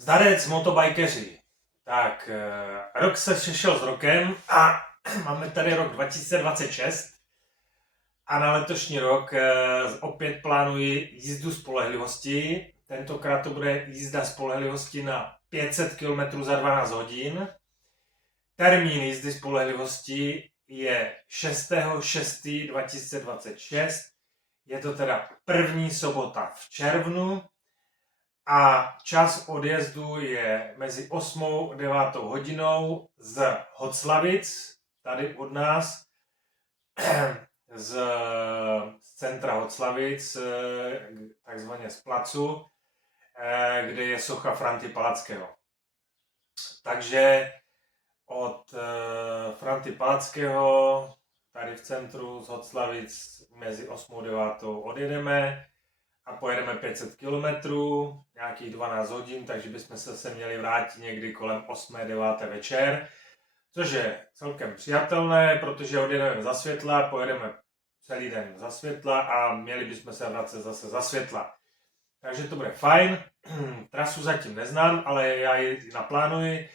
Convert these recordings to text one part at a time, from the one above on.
Zdarec motobajkeři. Tak, rok se přešel s rokem a máme tady rok 2026 a na letošní rok opět plánuji jízdu spolehlivosti. Tentokrát to bude jízda spolehlivosti na 500 km za 12 hodin. Termín jízdy spolehlivosti je 6.6.2026. Je to teda první sobota v červnu. A čas odjezdu je mezi 8. a 9. hodinou z Hoclavic, tady od nás, z centra Hoclavic, takzvaně z placu, kde je socha Franty Palackého. Takže od Franty Palackého tady v centru z Hoclavic mezi 8. a 9. odjedeme a pojedeme 500 km, nějakých 12 hodin, takže bychom se měli vrátit někdy kolem 8. 9. večer, což je celkem přijatelné, protože odjedeme za světla, pojedeme celý den za světla a měli bychom se vracet zase za světla. Takže to bude fajn. Trasu zatím neznám, ale já ji naplánuji.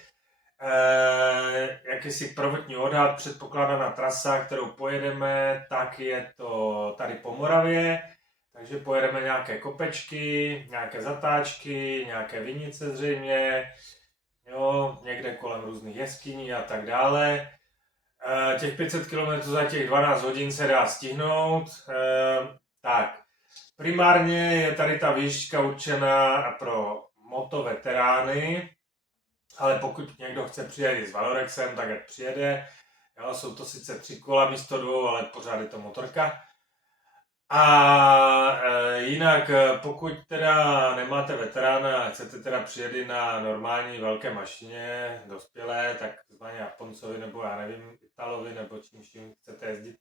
Jakýsi prvotní odhad, předpokládaná trasa, kterou pojedeme, tak je to tady po Moravě. Takže pojedeme nějaké kopečky, nějaké zatáčky, nějaké vinice zřejmě, jo, někde kolem různých jeskyní a tak dále. Těch 500 km za těch 12 hodin se dá stihnout. Tak, primárně je tady ta výška určená pro motoveterány, ale pokud někdo chce přijet s Valorexem, tak ať přijede. Jo, jsou to sice 3 kola místo 2, ale pořád je to motorka. A jinak, pokud teda nemáte veterána a chcete teda přijet na normální velké mašině, dospělé, takzvaně Japoncovi nebo já nevím, Italovi nebo čím chcete jezdit,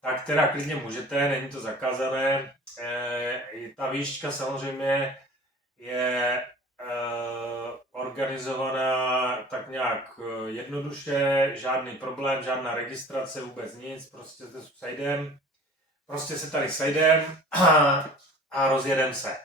tak teda klidně můžete, není to zakázané. Ta výška samozřejmě je organizovaná tak nějak jednoduše, žádný problém, žádná registrace, vůbec nic, prostě se tady sejdem a rozjedem se.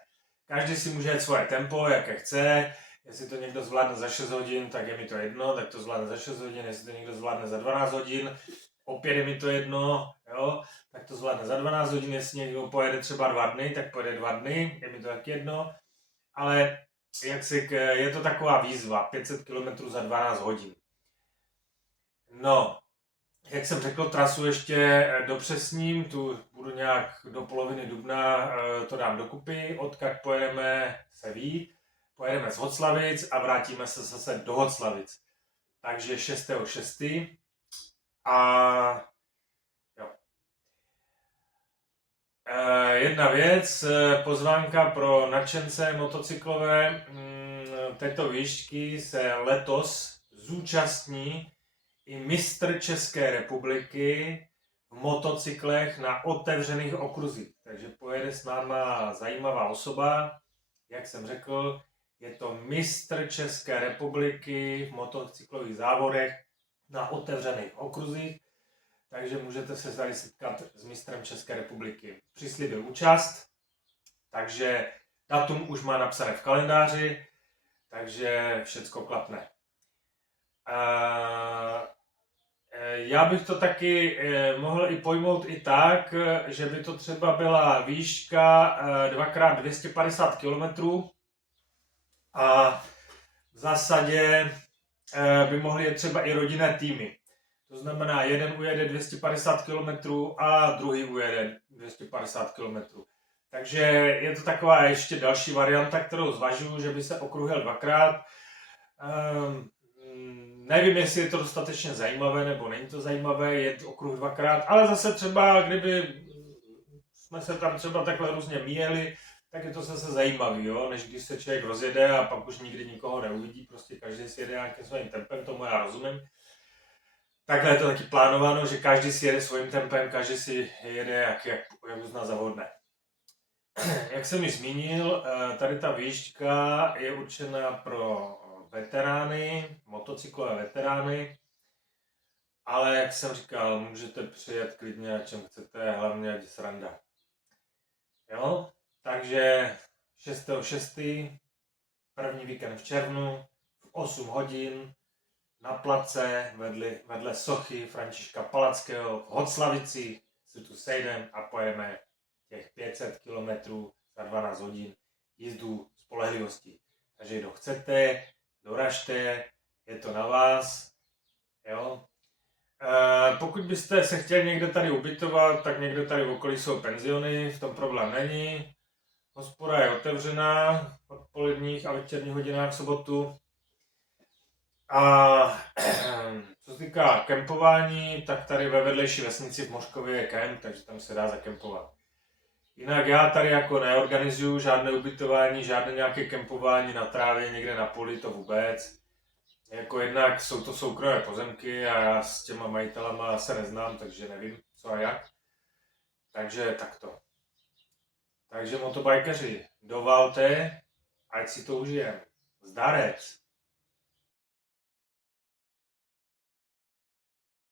Každý si může jet svoje tempo, jaké chce. Jestli to někdo zvládne za 6 hodin, tak je mi to jedno, tak to zvládne za 6 hodin. Jestli to někdo zvládne za 12 hodin, opět je mi to jedno, jo, tak to zvládne za 12 hodin. Jestli někdo pojede třeba 2 dny, tak pojede 2 dny, je mi to tak jedno. Ale je to taková výzva, 500 km za 12 hodin. No, jak jsem řekl, trasu ještě dopřesním, tu budu nějak do poloviny dubna, to dám dokupy, odkud pojedeme se ví, pojedeme z Hoclavic a vrátíme se zase do Hoclavic. Takže 6.6. A jo. Jedna věc, pozvánka pro nadšence motocyklové, této výšky se letos zúčastní i mistr České republiky v motocyklech na otevřených okruzích. Takže pojede s náma zajímavá osoba. Jak jsem řekl, je to mistr České republiky v motocyklových závodech na otevřených okruzích. Takže můžete se tady setkat s mistrem České republiky. Přislíbil účast, takže datum už má napsané v kalendáři, takže všecko klapne. Já bych to taky mohl i pojmout i tak, že by to třeba byla výška 2x250 km a v zásadě by mohly jet třeba i rodinné týmy. To znamená, jeden ujede 250 km a druhý ujede 250 km. Takže je to taková ještě další varianta, kterou zvažuji, že by se okruhil dvakrát. Nevím, jestli je to dostatečně zajímavé, nebo není to zajímavé jet okruh dvakrát, ale zase třeba, kdyby jsme se tam třeba takhle různě míjeli, tak je to zase zajímavý, jo? Než když se člověk rozjede a pak už nikdy nikoho neuvidí, prostě každý si jede nějakým svým tempem, tomu já rozumím. Takhle je to taky plánováno, že každý si jede svým tempem, každý si jede jak uzná za vhodné. Jak jsem již zmínil, tady ta výška je určena pro veterány, motocyklové veterány, ale jak jsem říkal, můžete přijet klidně, čem chcete, hlavně ať je sranda. Jo, takže 6.6. první víkend v červnu v 8 hodin na place vedle sochy Františka Palackého v Hoclavicích se tu sejdeme a pojedeme těch 500 km za 12 hodin jízdu spolehlivosti. Takže kdo chcete, doražte, je to na vás. Jo? Pokud byste se chtěli někde tady ubytovat, tak někde tady v okolí jsou penziony, v tom problém není. Hospoda je otevřená v odpoledních a večerních hodinách v sobotu. A co se týká kempování, tak tady ve vedlejší vesnici v Mořkově je kemp, takže tam se dá zakempovat. Jinak já tady jako neorganizuju žádné ubytování, žádné nějaké kempování na trávě, někde na poli, to vůbec. Jako jednak jsou to soukromé pozemky a já s těma majitelama se neznám, takže nevím co a jak. Takže takto. Takže motobajkeři, dovalte, ať si to užijeme. Zdarec!